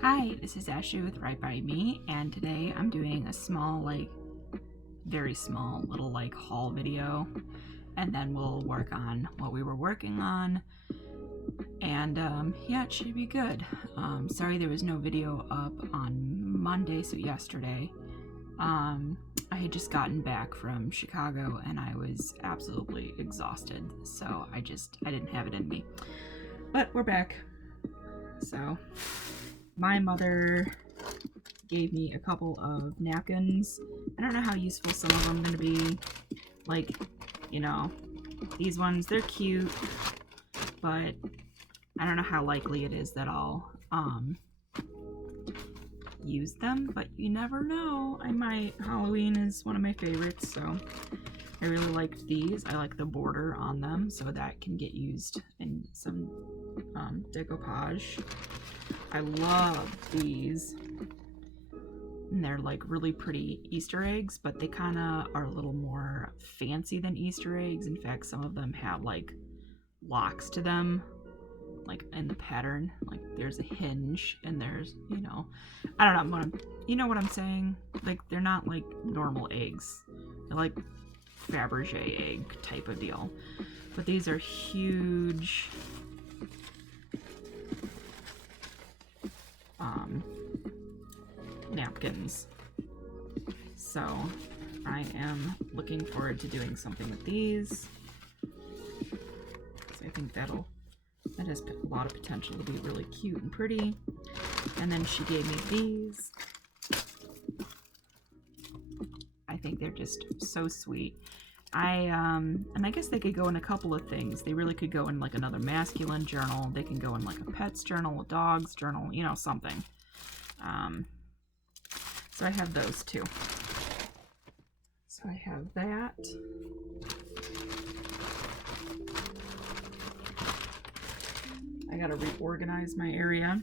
Hi, this is Ashley with Right By Me, and today I'm doing a small, very small little haul video, and then we'll work on what we were working on, and yeah, it should be good. Sorry there was no video up on Monday, so yesterday. I had just gotten back from Chicago and I was absolutely exhausted, so I didn't have it in me. But we're back. So my mother gave me a couple of napkins. I don't know how useful some of them are going to be. These ones, they're cute, but I don't know how likely it is that I'll use them, but you never know. I might. Halloween is one of my favorites, so I really liked these. I like the border on them, so that can get used in some decoupage. I love these. And they're really pretty Easter eggs, but they kind of are a little more fancy than Easter eggs. In fact, some of them have locks to them, in the pattern. There's a hinge and there's, I don't know you know what I'm saying? They're not normal eggs. They're Fabergé egg type of deal. But these are huge napkins. So I am looking forward to doing something with these. So I think that has a lot of potential to be really cute and pretty. And then she gave me these. I think they're just so sweet. And I guess they could go in a couple of things. They really could go in another masculine journal. They can go in a pet's journal, a dog's journal, something. So I have those too. So I have that. I gotta reorganize my area.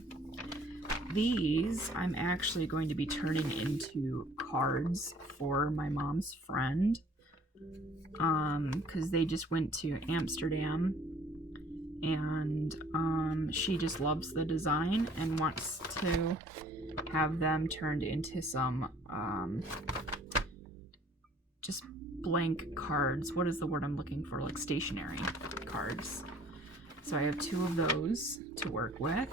These I'm actually going to be turning into cards for my mom's friend. Because they just went to Amsterdam and she just loves the design and wants to have them turned into some just blank cards. What is the word I'm looking for? Stationery cards. So I have 2 of those to work with.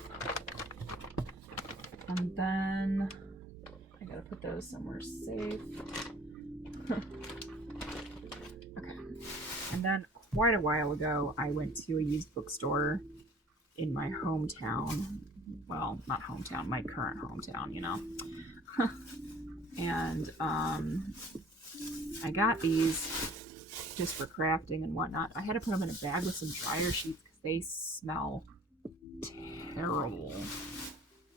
And then I gotta put those somewhere safe. Okay. And then quite a while ago, I went to a used bookstore in my hometown. Well, not hometown, my current hometown, And I got these just for crafting and whatnot. I had to put them in a bag with some dryer sheets because they smell terrible.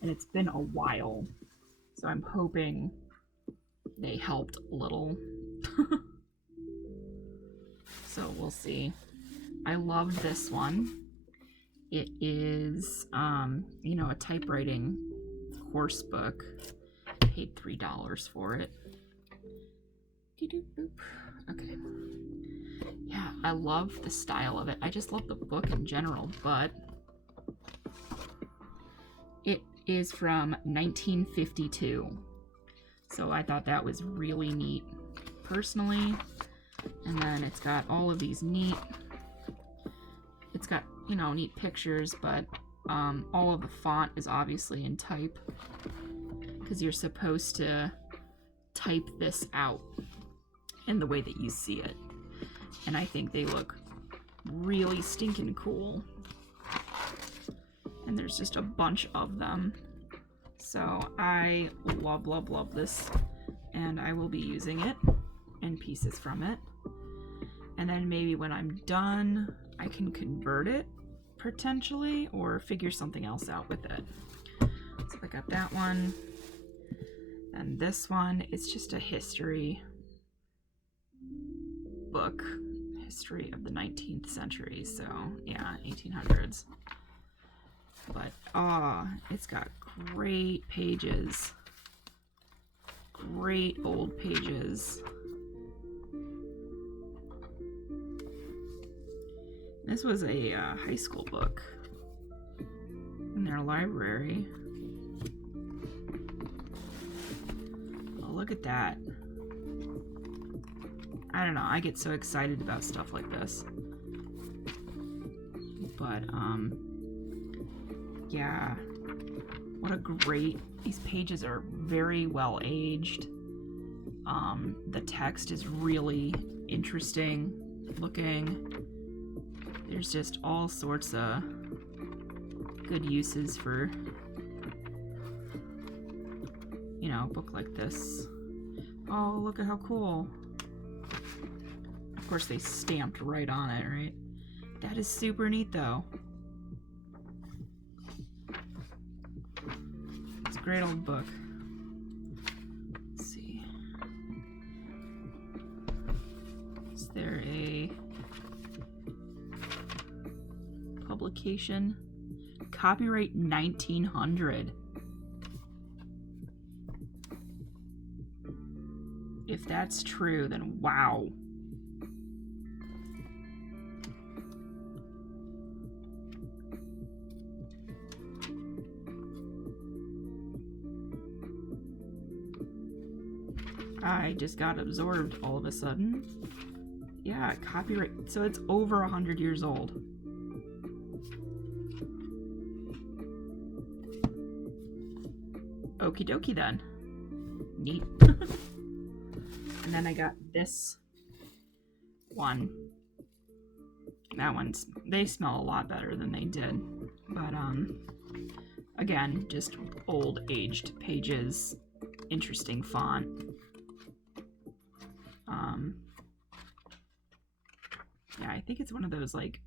And it's been a while. So I'm hoping they helped a little. So we'll see. I love this one. It is, a typewriting course book. Paid $3 for it. Okay. Yeah, I love the style of it. I just love the book in general, but it is from 1952. So I thought that was really neat personally. And then it's got all of these neat pictures, but all of the font is obviously in type because you're supposed to type this out in the way that you see it. And I think they look really stinking cool. And there's just a bunch of them. So I love this. And I will be using it and pieces from it. And then maybe when I'm done, I can convert it potentially or figure something else out with it. So I got that one. And this one, it's just a history book. History of the 19th century. So yeah, 1800s. But it's got great pages. Great old pages. This was a high school book in their library. Oh, look at that. I don't know, I get so excited about stuff like this. But, yeah. What a great... These pages are very well aged. The text is really interesting looking. There's just all sorts of good uses for, you know, a book like this. Oh, look at how cool. Of course, they stamped right on it, right? That is super neat, though. It's a great old book. Let's see. Is there a publication? Copyright 1900. If that's true, then wow. I just got absorbed all of a sudden. Yeah, copyright. So it's over 100 years old. Okie dokie then. Neat. And then I got this one. That one's, they smell a lot better than they did. But again, just old aged pages, interesting font. Yeah, I think it's one of those like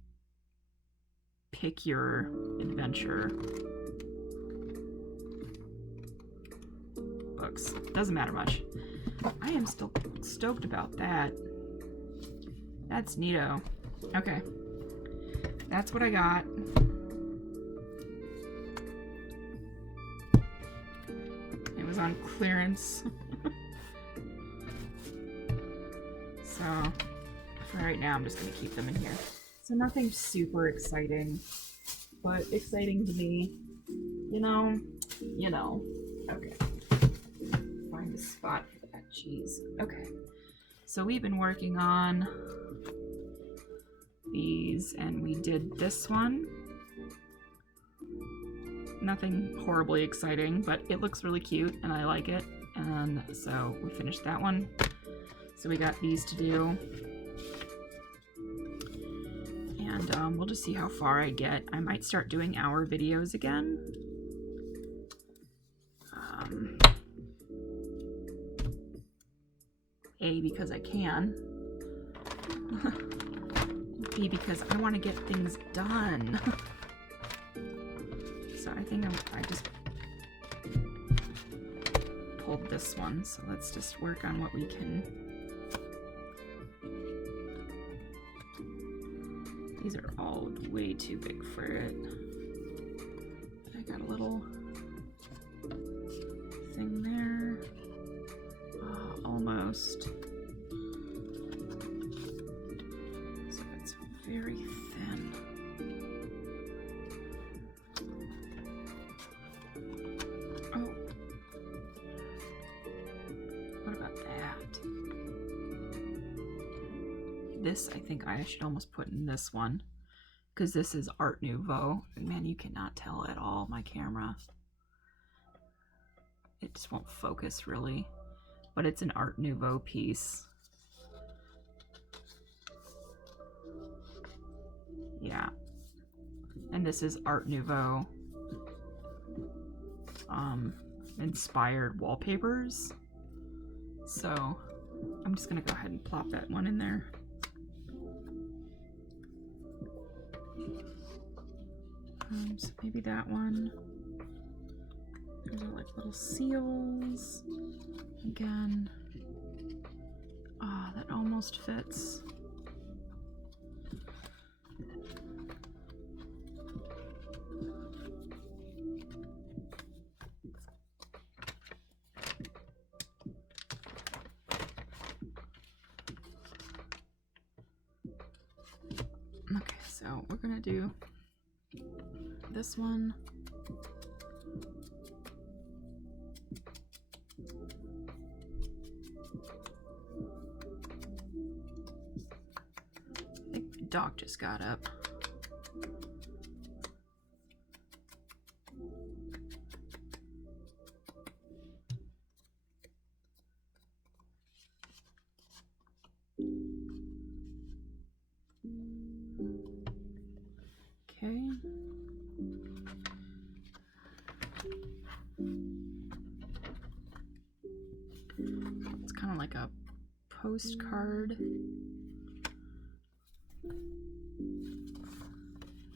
pick your adventure books. Doesn't matter much. I am still stoked about that. That's neato. Okay. That's what I got. It was on clearance. So, for right now, I'm just going to keep them in here. So nothing super exciting, but exciting to me. You know. Okay. Find a spot for that cheese. Okay. So we've been working on these, and we did this one. Nothing horribly exciting, but it looks really cute, and I like it. And so we finished that one. So we got these to do. And we'll just see how far I get. I might start doing hour videos again. A, because I can. B, because I want to get things done. So I think I just pulled this one. So let's just work on what we can. These are all way too big for it. I got a little thing there. Almost. So it's very thin. Oh. What about that? This, I think I should almost put in this one, because this is Art Nouveau. Man, you cannot tell at all, my camera. It just won't focus really. But it's an Art Nouveau piece. Yeah. And this is Art Nouveau inspired wallpapers. So I'm just gonna go ahead and plop that one in there. So maybe that one. Those are like little seals. Again. Ah, that almost fits. Okay, so we're gonna do this one. dog just got up. Okay. It's kind of like a postcard.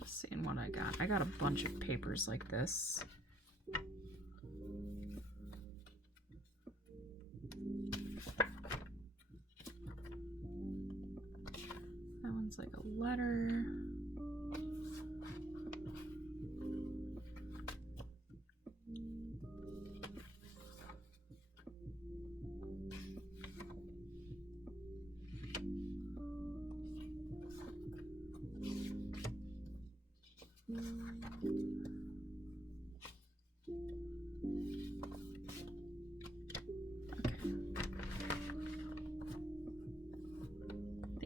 Seeing what I got. I got a bunch of papers like this. That one's like a letter.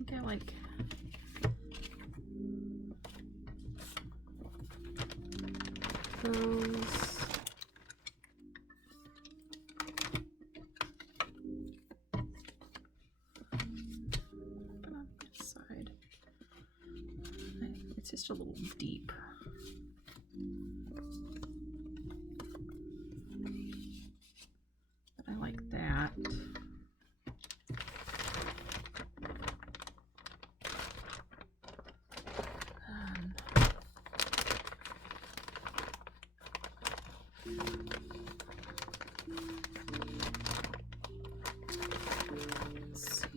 I like those. On this side. It's just a little deep. But I like that. Let's see.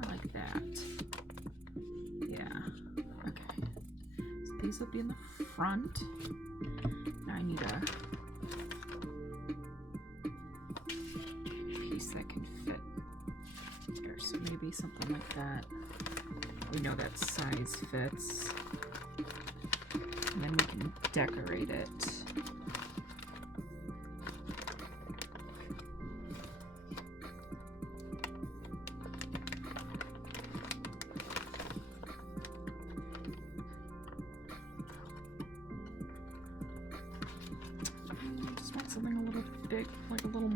I like that. Yeah. Okay. So these will be in the front. Now I need a piece that can fit there. So maybe something like that. We know that size fits. And then we can decorate it. I just want something a little big, like a little.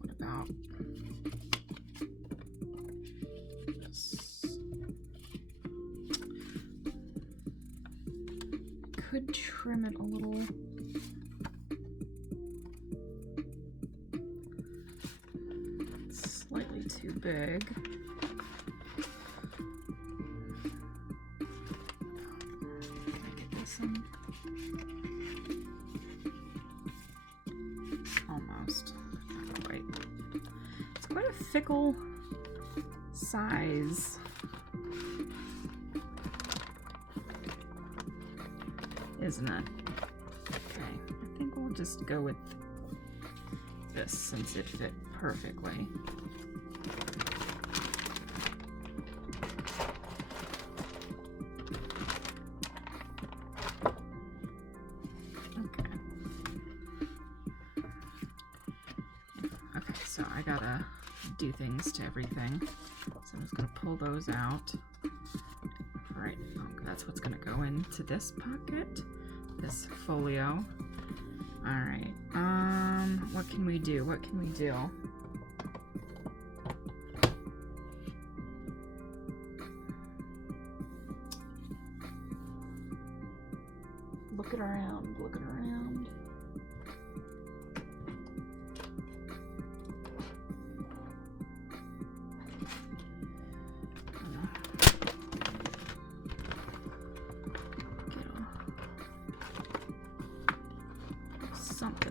What about this? Could trim it a little. It's slightly too big. Can I get this in? Almost. Not quite. It's quite a fickle size. Isn't it? Okay, I think we'll just go with this since it fit perfectly. Okay. Okay, so I gotta do things to everything. So I'm just gonna pull those out. Right, that's what's gonna go into this pocket, this folio. All right, what can we do? What can we do? Look it around, look it around.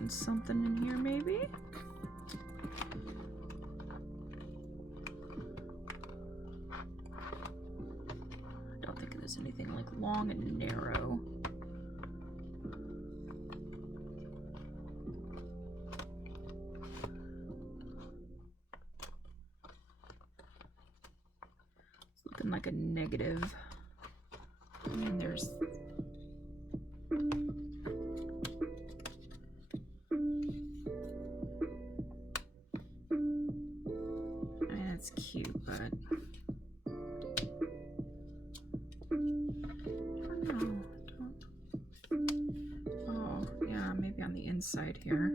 Something in here, maybe? I don't think there's anything like long and narrow. It's looking like a negative. I mean, there's That's cute, but I don't know. Oh, yeah, maybe on the inside here.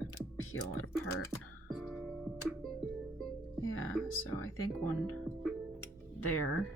Gotta peel it apart. Yeah, so I think one there.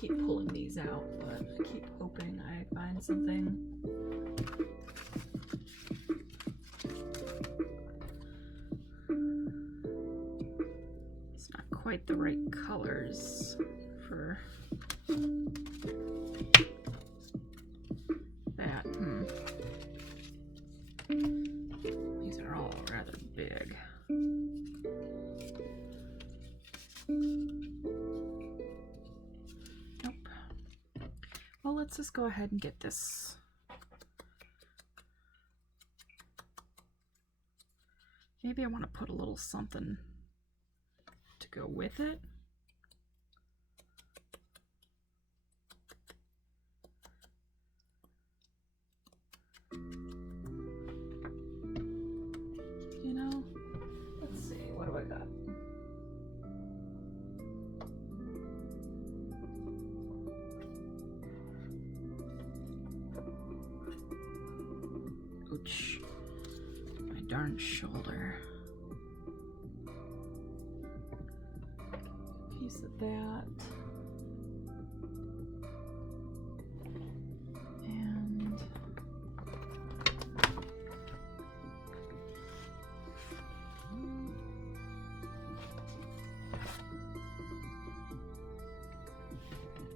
Keep pulling these out, but I keep hoping I find something. It's not quite the right colors for that. These are all rather big. Well, let's just go ahead and get this. Maybe I want to put a little something to go with it. You know, let's see, what do I got? Ouch, my darn shoulder. Piece of that. And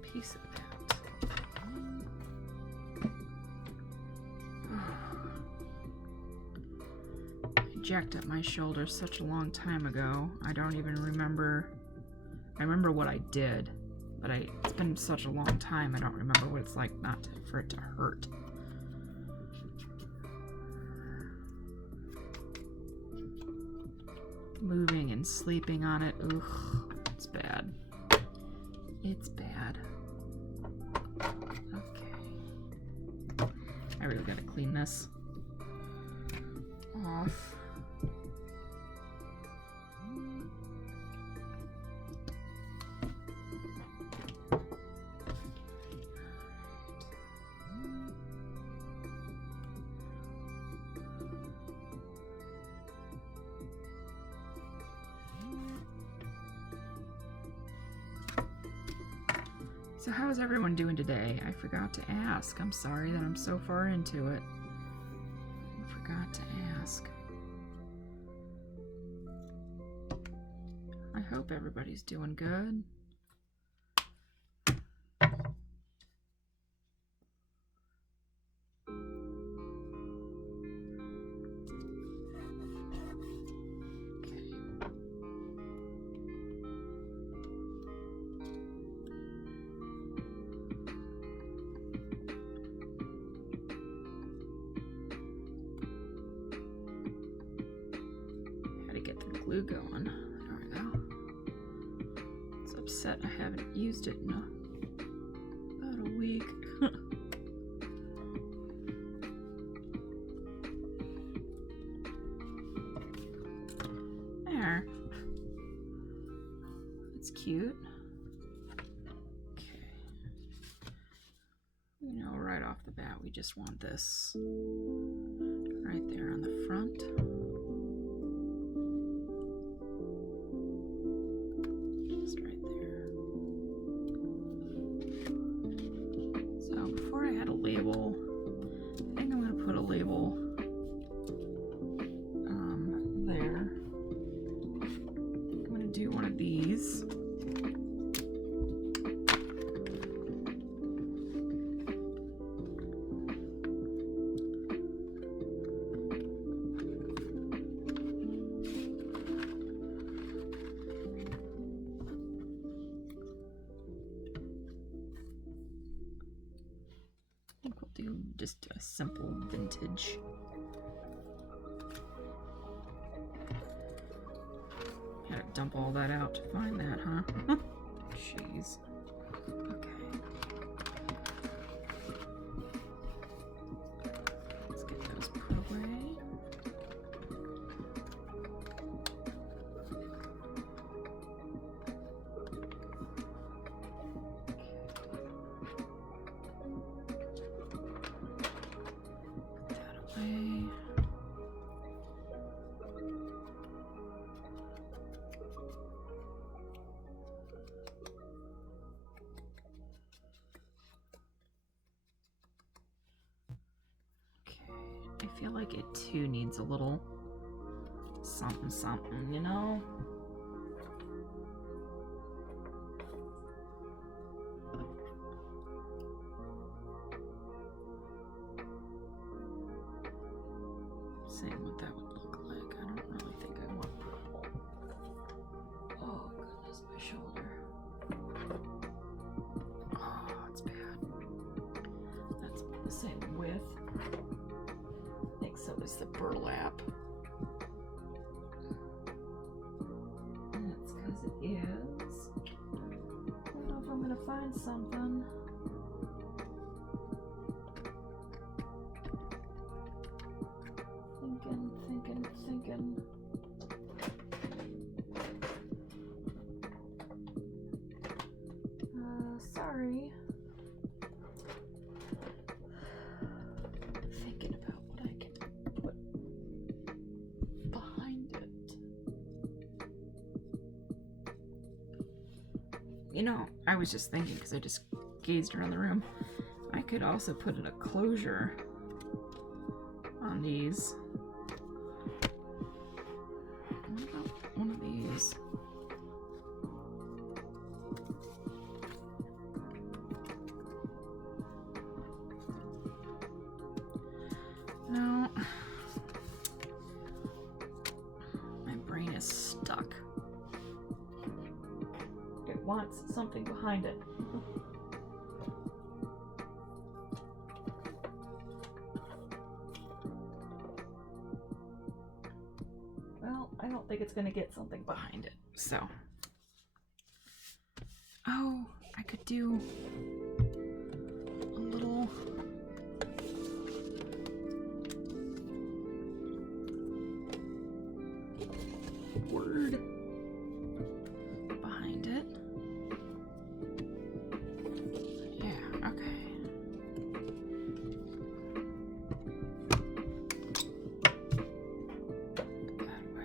piece of that. Jacked up my shoulder such a long time ago. I don't even remember. I remember what I did, but it's been such a long time. I don't remember what it's like for it to hurt. Moving and sleeping on it. Ugh, it's bad. It's bad. Okay. I really gotta clean this off. So how is everyone doing today? I forgot to ask. I'm sorry that I'm so far into it. I forgot to ask. I hope everybody's doing good. Glue going. There we go. It's upset I haven't used it in about a week. There. That's cute. Okay. You know, right off the bat, we just want this right there on the front. simple vintage. Gotta dump all that out to find that, huh? Jeez. Okay. Let's get those put away. I feel like it too needs a little something something, you know? Seeing what that would look like. I don't really think I want purple. Oh goodness, my shoulder. Oh, it's bad. That's the same width. So is the burlap. And that's because it is. I don't know if I'm gonna find something. Thinking. Sorry. Thinking about what I can put behind it. You know, I was just thinking because I just gazed around the room. I could also put in a closure on these. What about one of these? No. My brain is stuck. It wants something behind it. Well, I don't think it's going to get something behind it, so. Oh, I could do a little word behind it. Yeah, okay. That way.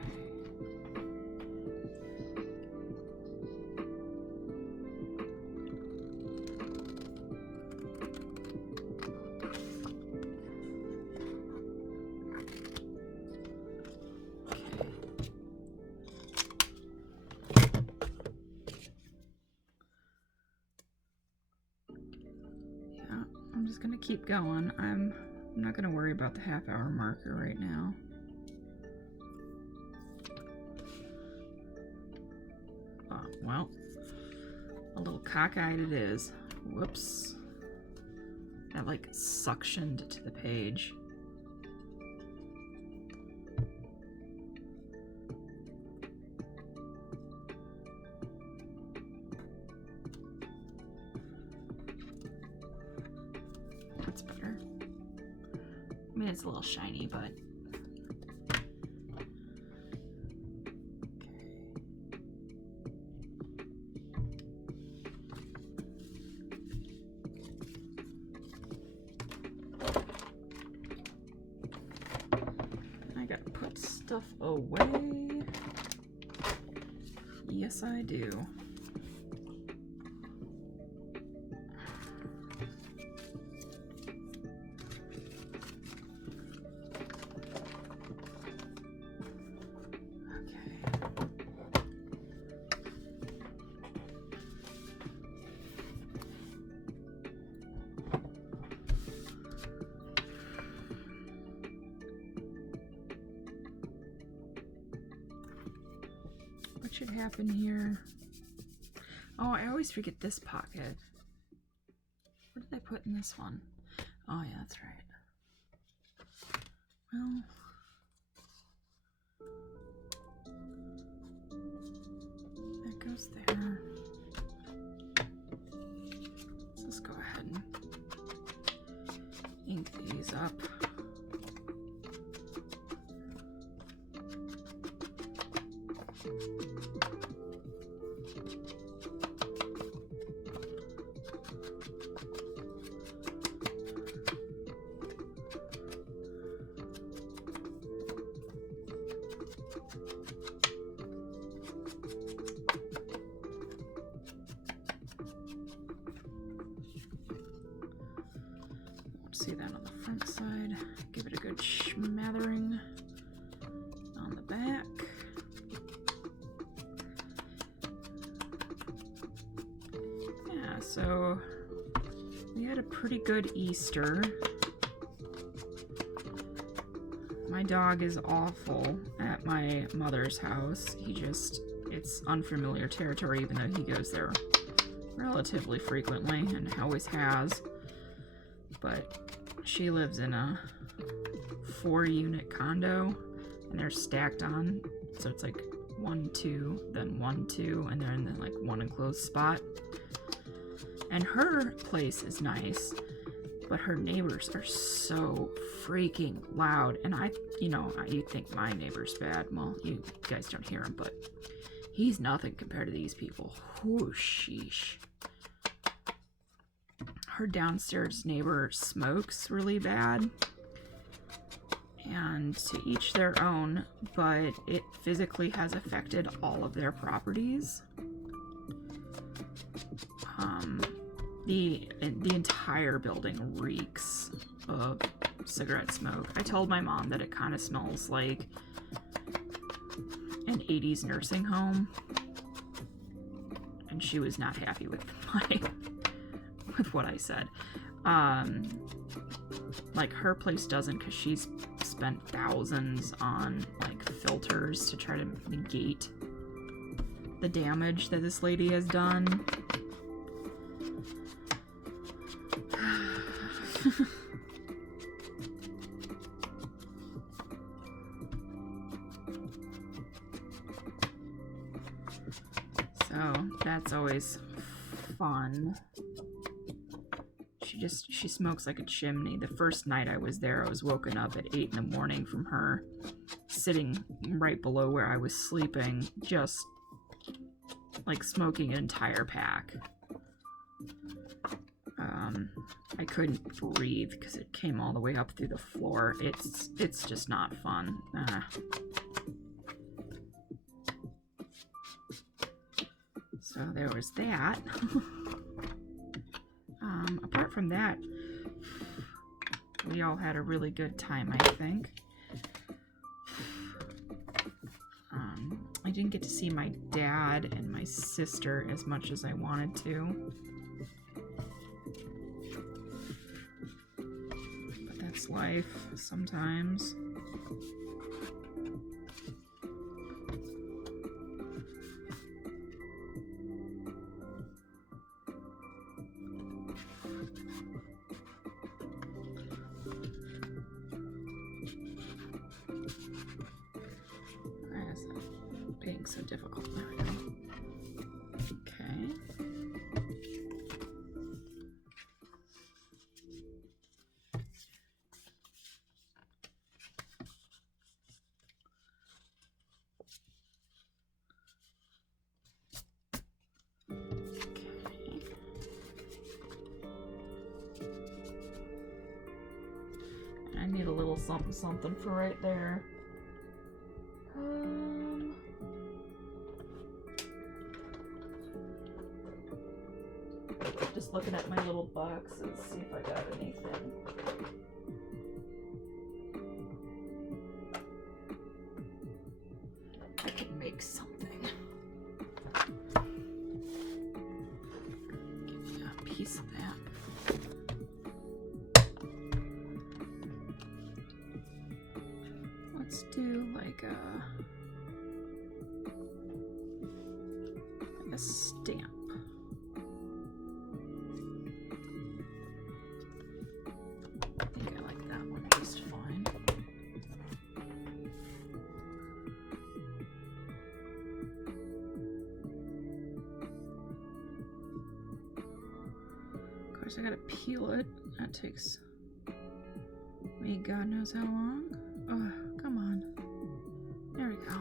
I'm just gonna keep going. I'm not gonna worry about the half-hour marker right now. Oh, well, a little cockeyed it is. Whoops. That like suctioned to the page. That's better. I mean, it's a little shiny, but I gotta put stuff away. Yes, I do. What should happen here? Oh, I always forget this pocket. What did I put in this one? Oh yeah, that's right. Well, that goes there. Let's just go ahead and ink these up. See that on the front side. Give it a good smattering on the back. Yeah, so we had a pretty good Easter. My dog is awful at my mother's house. It's unfamiliar territory, even though he goes there relatively frequently and always has. But she lives in a 4-unit condo, and they're stacked on, so it's like 1, 2, then 1, 2, and they're in the like one enclosed spot. And her place is nice, but her neighbors are so freaking loud. And you think my neighbor's bad. Well, you guys don't hear him, but he's nothing compared to these people. Whoo, sheesh. Her downstairs neighbor smokes really bad, and to each their own, but it physically has affected all of their properties. The entire building reeks of cigarette smoke. I told my mom that it kind of smells like an 80s nursing home, and she was not happy with what I said. Like, her place doesn't, because she's spent thousands on like filters to try to negate the damage that this lady has done. So that's always fun. She smokes like a chimney. The first night I was there, I was woken up at 8 in the morning from her sitting right below where I was sleeping, just like smoking an entire pack. I couldn't breathe because it came all the way up through the floor. It's just not fun. So there was that. Apart from that, we all had a really good time, I think. I didn't get to see my dad and my sister as much as I wanted to. But that's life sometimes. Being so difficult. There we go. Okay. I need a little something for right there. Just looking at my little boxes, see if I got anything. I could make something. Give me a piece of that. Let's do like a stamp. I think I like that one just fine. course, I gotta peel it. That takes me God knows how long. Oh, come on. There we go.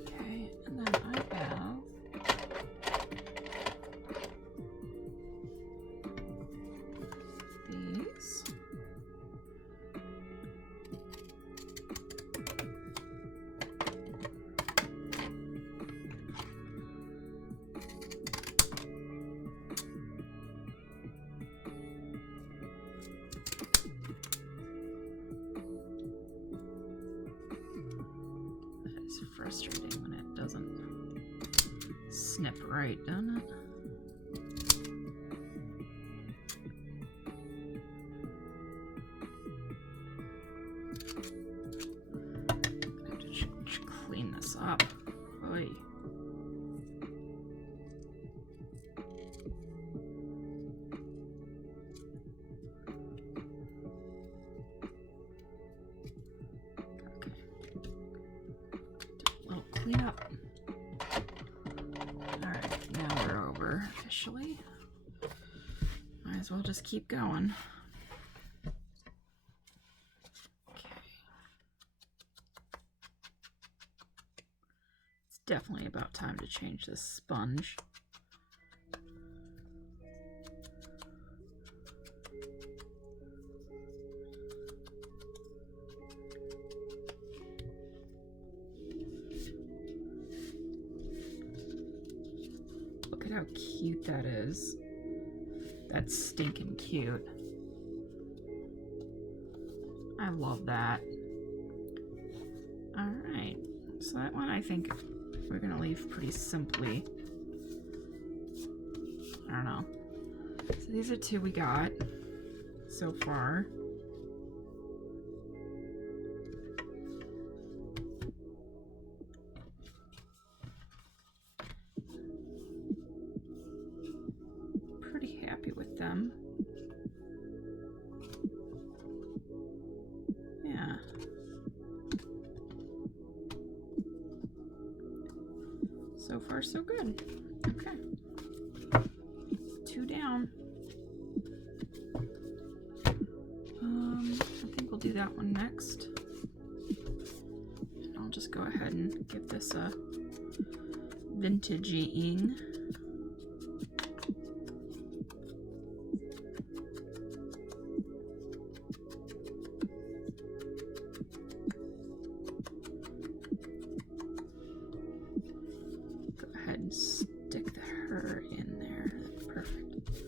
Okay, and then I have these. It's frustrating when it doesn't snip right, doesn't it? I have to clean this up. Oy. Clean up. Alright, now we're over officially. Might as well just keep going. Okay. It's definitely about time to change this sponge. How cute that is. That's stinking cute. I love that. Alright, so that one I think we're gonna leave pretty simply. I don't know. So these are two we got so far. Them. Yeah. So far, so good. Okay. 2 down. I think we'll do that one next. And I'll just go ahead and give this a vintaging. Stick her in there. That's perfect.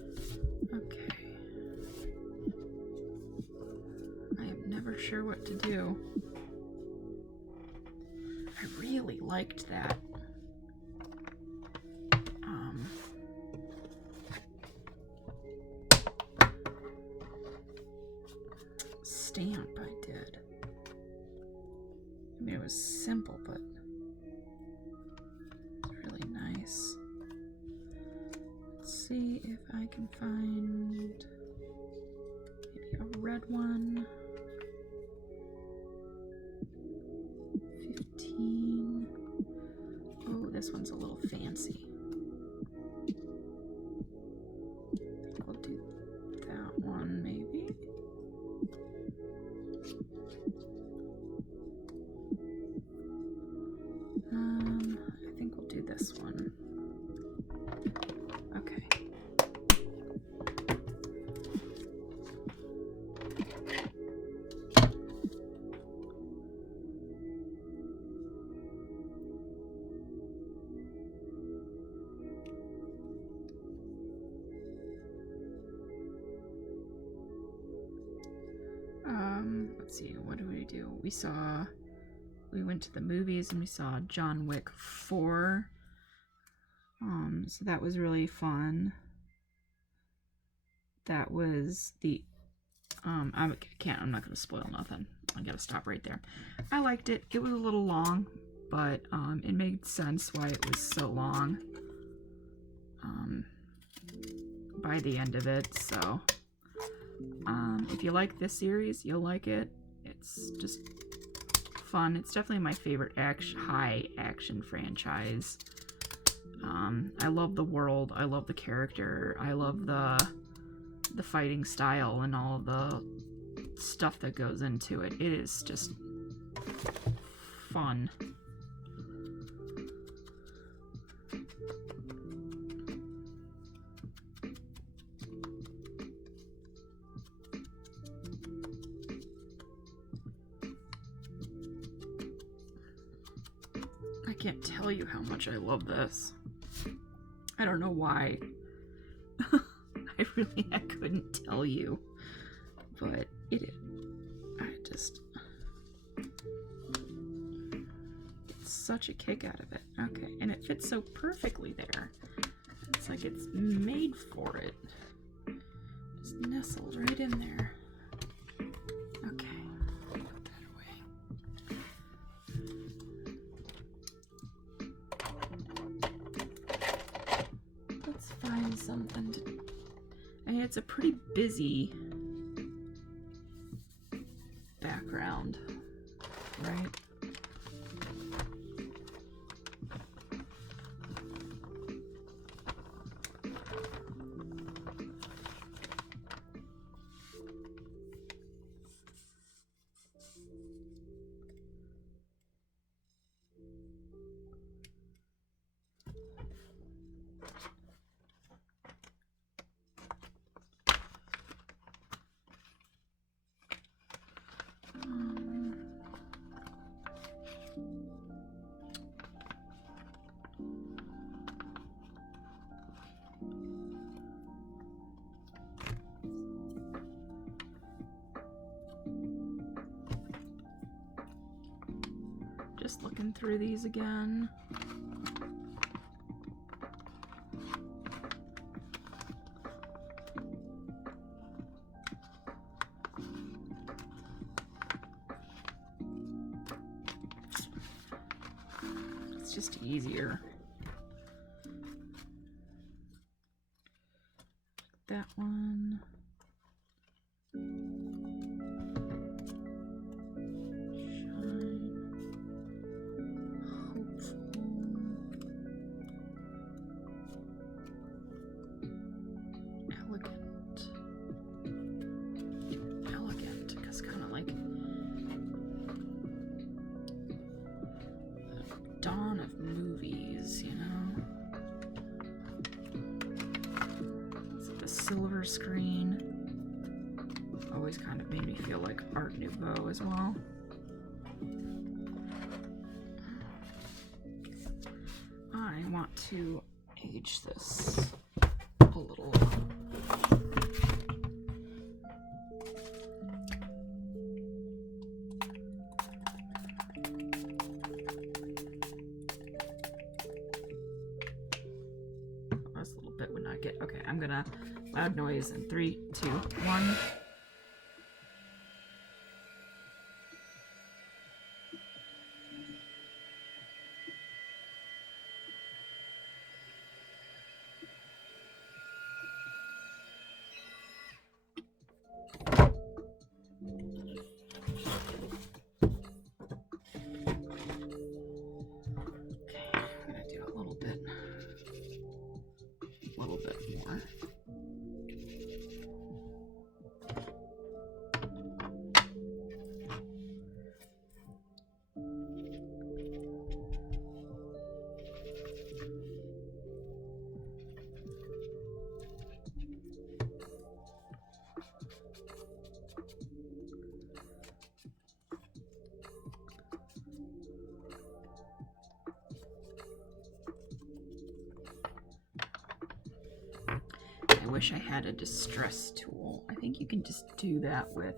Okay. I am never sure what to do. I really liked that. Stamp I did. I mean, it was simple, but nice. Let's see if I can find maybe a red one. 15. Oh, this one's a little fancy. I think we'll do that one maybe. I think we'll do this one. Okay. Let's see, what do? We went to the movies and we saw John Wick 4. So that was really fun. That was the, I'm not going to spoil nothing. I gotta stop right there. I liked it. It was a little long, but it made sense why it was so long by the end of it. So if you like this series, you'll like it. It's just fun. It's definitely my favorite high action franchise. I love the world. I love the character. I love the fighting style and all the stuff that goes into it. It is just fun. I can't tell you how much I love this. I don't know why. I couldn't tell you. But I just get such a kick out of it. Okay, and it fits so perfectly there. It's like it's made for it. Just nestled right in there. Okay, put that away. Let's find something to... I mean, it's a pretty busy background, right? Just looking through these again. It's just easier. That one. Dawn of movies, you know? So the silver screen always kind of made me feel like Art Nouveau as well. I want to age this a little. Okay, I'm gonna loud noise in 3, 2, 1. More. I wish I had a distress tool. I think you can just do that with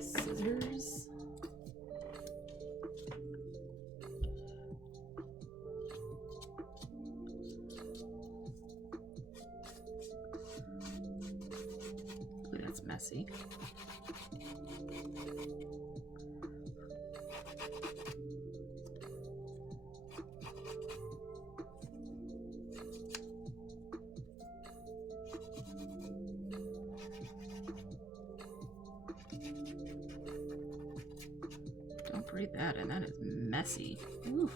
scissors. Ooh, that's messy. that, and that is messy. Oof.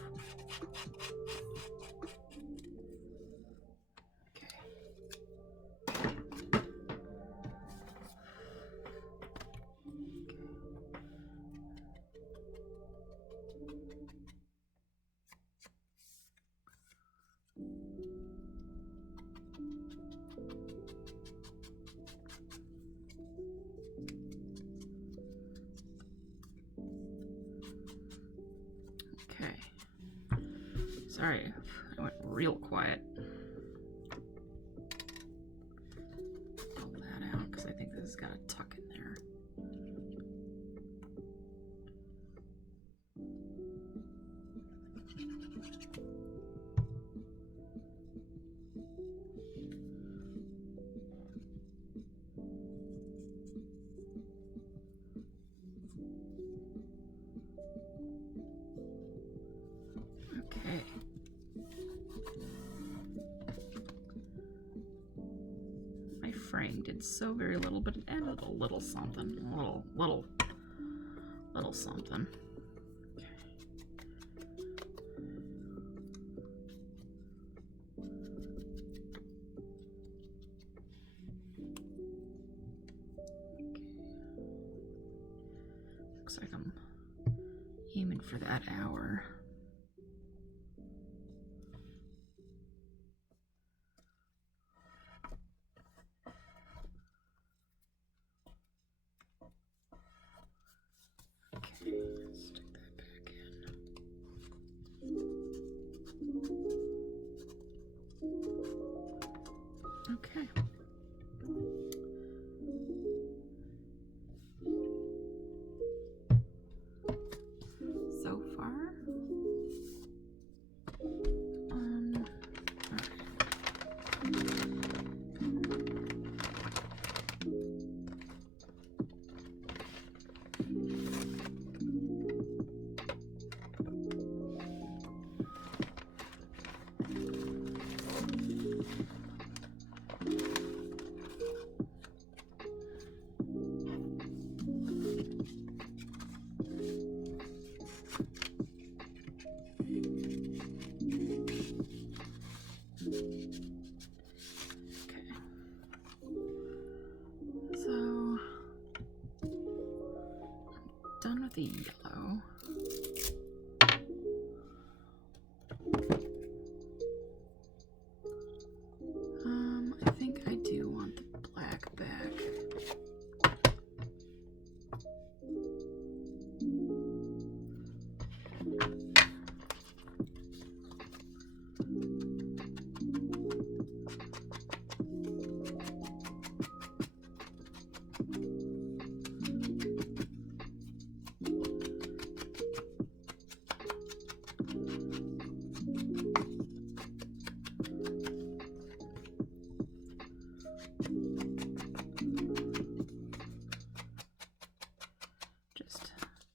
Okay. Sorry, I went real quiet. Pull that out because I think this has got a tuck in there. Okay. My fraying did so very little, but it added a little something. A little something. Looks like I'm aiming for that hour. Okay, stick that back in. Okay. So far, done with the yellow. I think I do want the black back. Just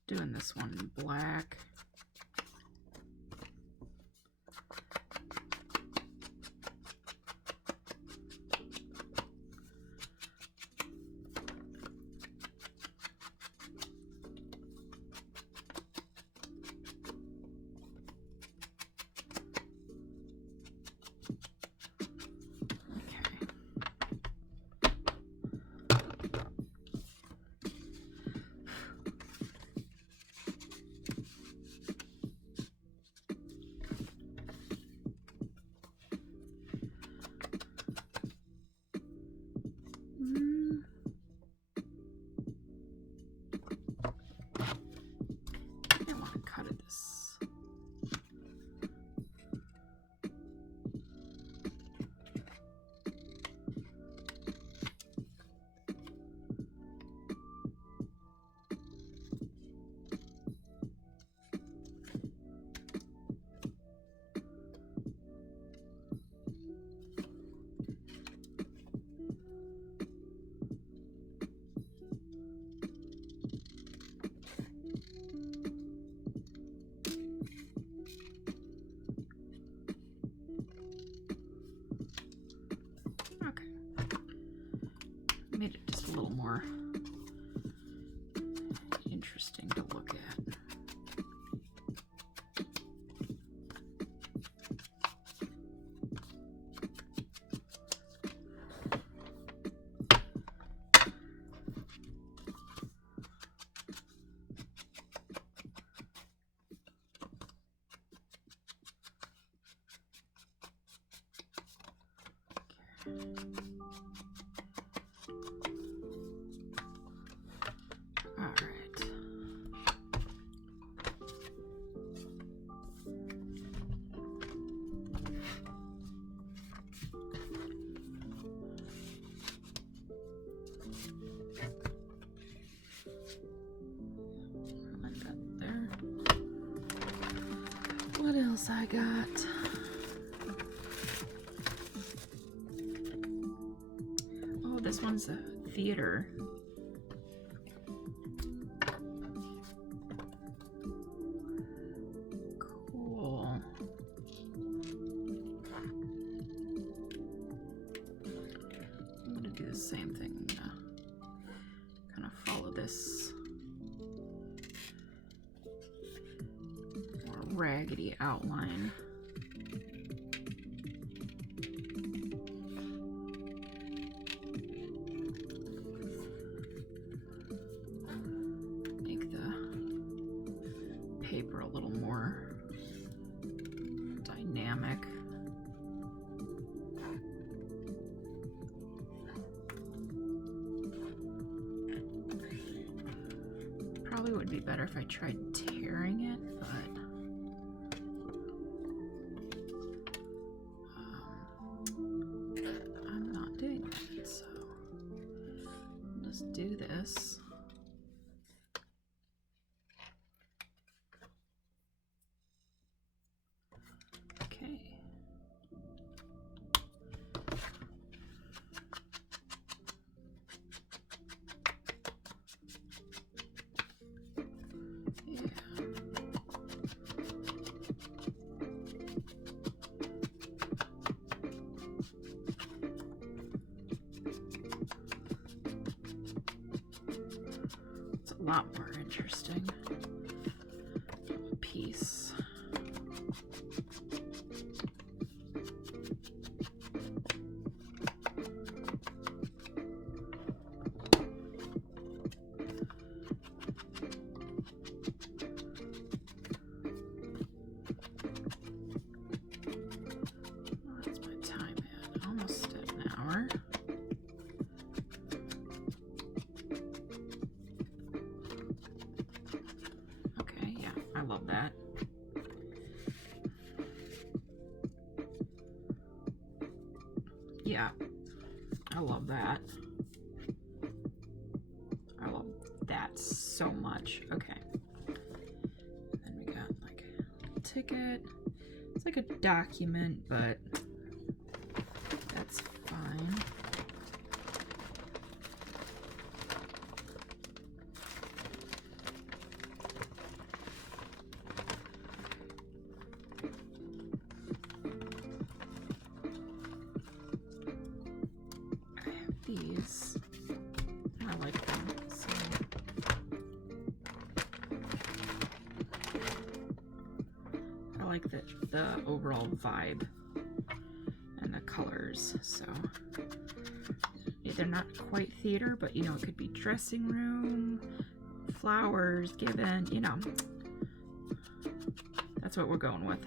doing this one in black. All right. Like that there. What else I got? Oh, this one's a theater. Cool. I'm gonna do the same thing. I'm gonna kind of follow this more raggedy outline. Make the paper a little more dynamic. Probably would be better if I tried tearing it, but I'm not doing that, so I'll just do this. Okay. It's a lot more interesting piece. That's my time at almost an hour. Okay, yeah, I love that. Yeah, I love that. I love that so much. Okay. And then we got like a ticket. It's like a document, but that's fine. I have these. I like them. So I like the overall vibe and the colors. So they're not quite theater, but you know, it could be dressing room, flowers given, you know. That's what we're going with.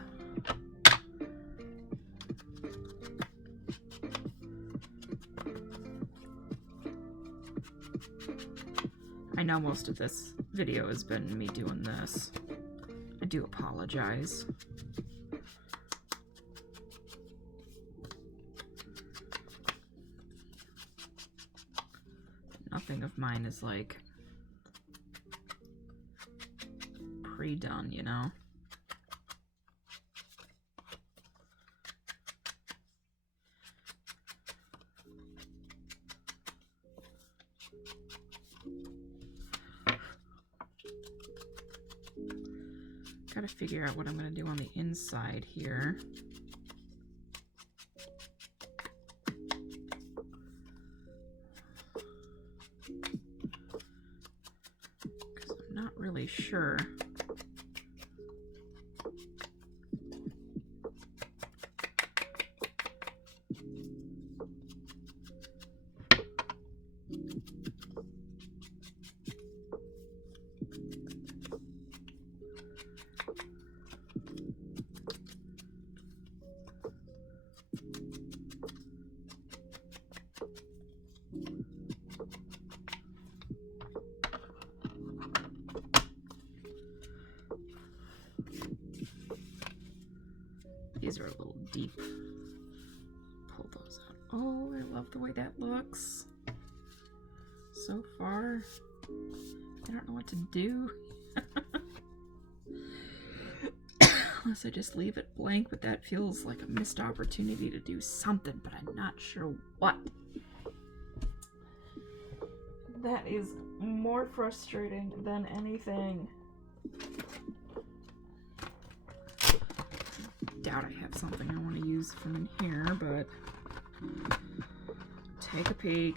I know most of this video has been me doing this. I do apologize. Nothing of mine is like pre-done, you know? Gotta figure out what I'm gonna do on the inside here. Because I'm not really sure. pull those out. Oh, I love the way that looks. So far, I don't know what to do. Unless I just leave it blank, but that feels like a missed opportunity to do something, but I'm not sure what. That is more frustrating than anything. Doubt I have something I want to use from in here, but take a peek.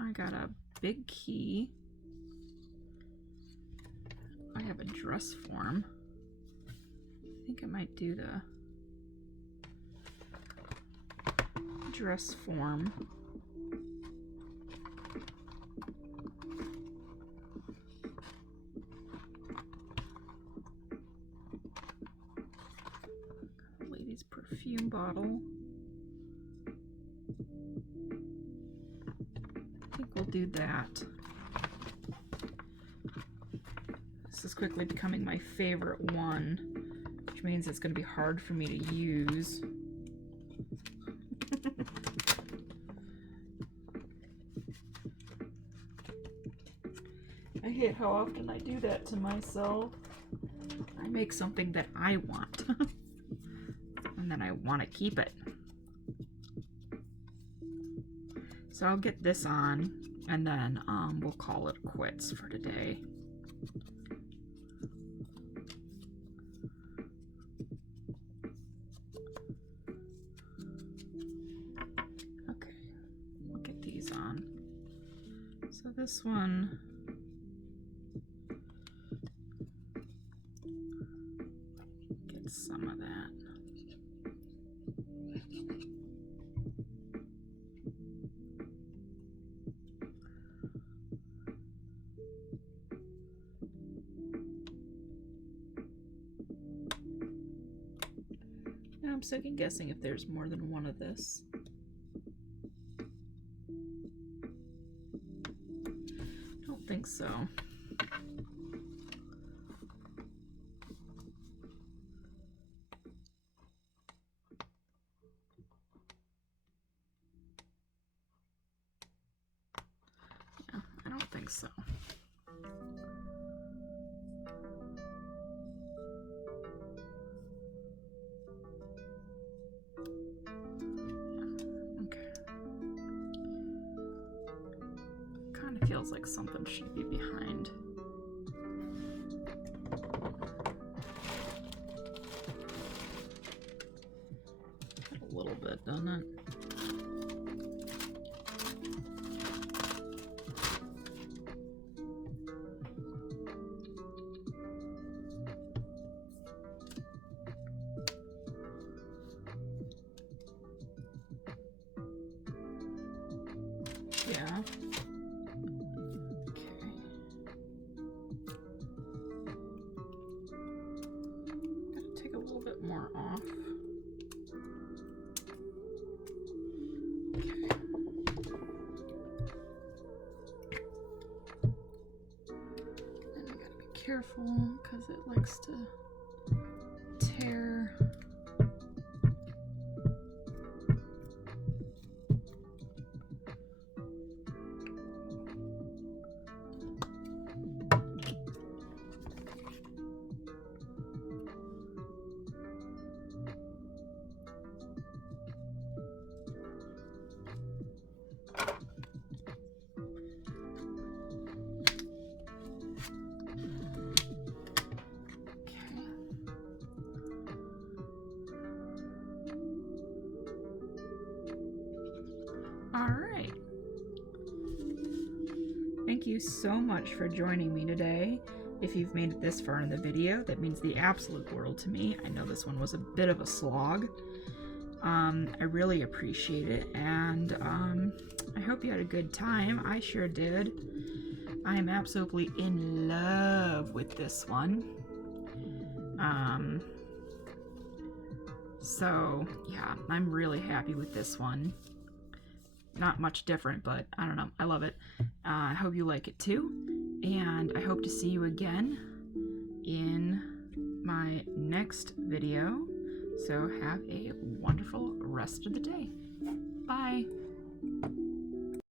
I got a big key. I have a dress form. I think I might do the dress form. Lady's perfume bottle. I think we'll do that. This is quickly becoming my favorite one, which means it's going to be hard for me to use. I hate how often I do that to myself. I make something that I want, and then I want to keep it. So I'll get this on, and then we'll call it quits for today. Okay, we'll get these on. So this one, get some of that. I'm second guessing if there's more than one of this. Don't think so. Yeah, I don't think so. Feels like something should be behind. A little bit, doesn't it? Yeah. More off. Okay. And I gotta be careful because it likes to tear. Alright. Thank you so much for joining me today. If you've made it this far in the video, that means the absolute world to me. I know this one was a bit of a slog. I really appreciate it, and I hope you had a good time. I sure did. I am absolutely in love with this one. So yeah, I'm really happy with this one. Not much different, but I don't know, I love it. I hope you like it too, and I hope to see you again in my next video. So have a wonderful rest of the day. Bye.